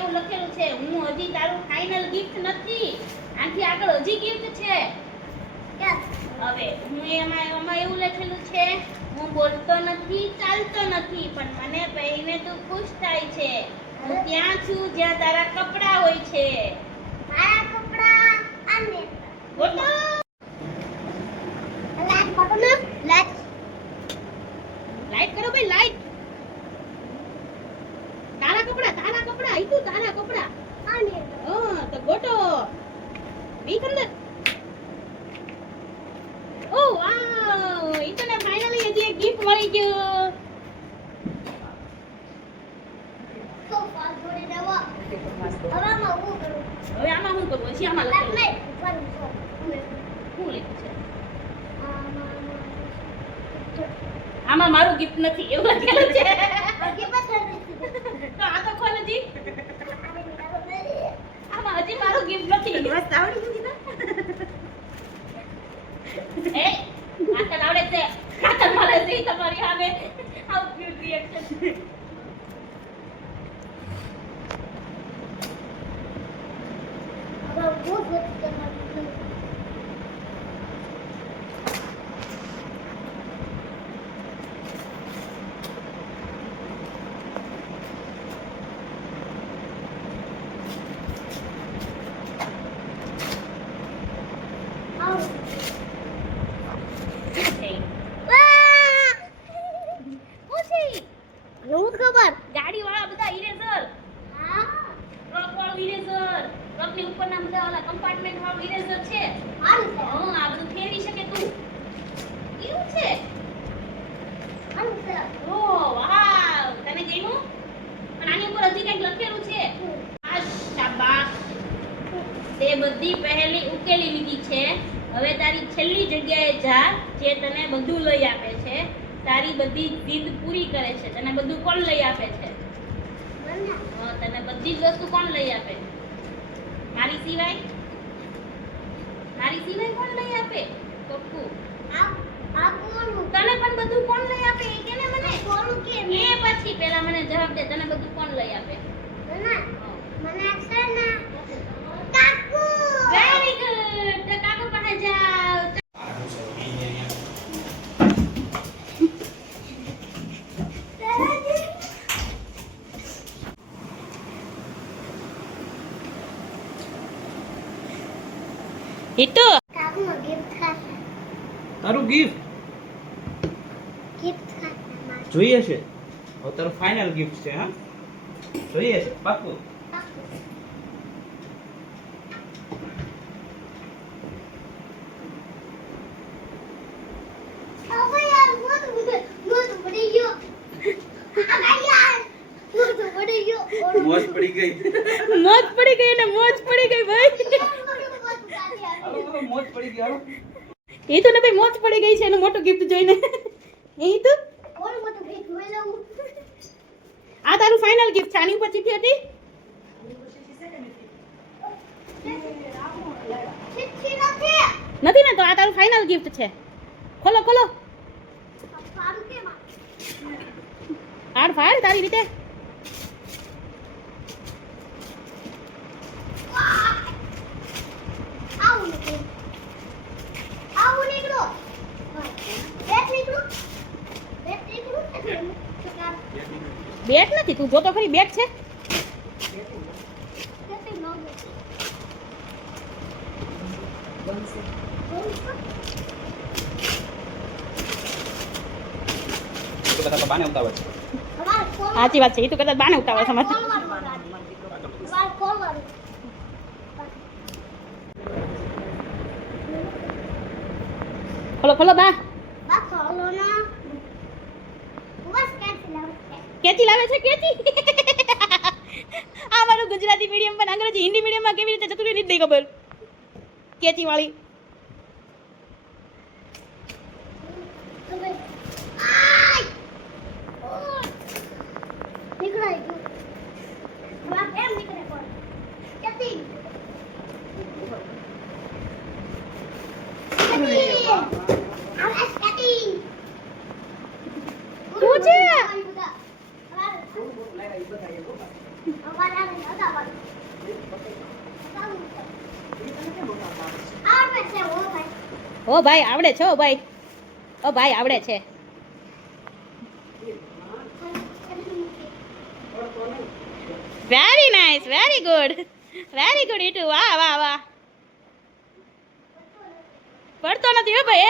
એવું લખેલું છે, હું હજી તારું ફાઇનલ ગિફ્ટ નથી, આથી આગળ હજી ગિફ્ટ છે. હવે હું એમાં એવું લખેલું છે, હું બોલતો નથી, ચાલતો નથી, પણ મને પહેરીને તું ખુશ થાય છે. હું ત્યાં છું જ્યાં તારા કપડા હોય છે. મારા કપડા અને ગોટો લાઈટ કરો ભાઈ, લાઈટ. તારા કપડા ઈ તું તારા કપડા અને હા તો ગોટો વીક અંદર. ઓ વાવ, ઈ તને ફાઇનલી હજી એક ગિફ્ટ મળી ગયું. તો પાસ જોડે દેવા હવામાં હું કરું હવે આમાં શું કરવું છે? આમાં લખેલું છે. શું લખ્યું છે? આમાં મારું ગિફ્ટ નથી એવું લખેલું છે. તો આ તો ખોલ હજી. આમાં હજી મારું ગિફ્ટ નથી. મસ્ત આવડી ગયું ને? એ આકલ આવડે છે. આકલ મળે છે ઈ તમારી સામે. How cute reaction. ગાડી વાળા બધા ઇરેઝર, ટ્રક વાળું ઇરેઝર, ટ્રક ની ઉપર ના બધા ઓલા કમ્પાર્ટમેન્ટ વાળું ઇરેઝર છે. હા આ બધું ફેરવી શકે તું. કેવું છે? ઓ વાવ, તને ગમ્યું? પણ આની ઉપર હજી કંઈક લખેલું છે. શાબાશ, તે બધી પહેલી ઉકેલી લીધી છે. હવે તારી છેલ્લી જગ્યાએ જા જે તને બધું લઈ આપે છે. તારી બધી જીદ પૂરી કરે છે. તને બધું કોણ લઈ આપે છે? તને બધી જ વસ્તુ કોણ લઈ આપે? મારી સિવાય? મારી સિવાય કોણ લઈ આપે? કોકુ તને પણ બધું કોણ લઈ આપે એ કે ને મને. એ પછી પેલા મને જવાબ દે, તને બધું કોણ લઈ આપે? વેરી ગુડ, તો કાકુ પાસે જાવ. હિતુ તારું ગિફ્ટ જોઈએ છે? હવે તારું ફાઇનલ ગિફ્ટ છે. હા જોઈએ છે પાક્કું? મોજ પડી ગઈ. મોજ પડી ગઈ ને મોજ પડી ગઈ ભાઈ. હાલો મોજ પડી ગઈ. હાલો એ તો ને ભાઈ મોજ પડી ગઈ છે એનું મોટું ગિફ્ટ જોઈને. એ તો આ તારું ફાઇનલ ગિફ્ટ છે. આની ઉપર ચીઠી હતી. નથી ને? તો આ તારું ફાઇનલ ગિફ્ટ છે. ખોલો ખોલો. આડ ફાડ તારી રીતે. બેટ નથી, તું જોતો ખરી બેટ છે? તો બધા બાને ઉતાવળ છે. સાચી વાત છે, એ તો કદાચ બાને ઉતાવળ છે. ખોલો ખોલો બા. કેચી લાવે છે? કેચી? આ મારું ગુજરાતી મીડિયમ પણ અંગ્રેજી હિન્દી મીડિયમમાં કેવી રીતે જતું રહી નથી ખબર. કેચી વાળી શું છે? લગાવવાનું. આવડે છે હો ભાઈ. ઓ ભાઈ આવડે છે ઓ ભાઈ. ઓ ભાઈ આવડે છે. વેરી નાઇસ, વેરી ગુડ ઈટુ. વાહ વાહ વાહ. પડતો નથી હો ભાઈ.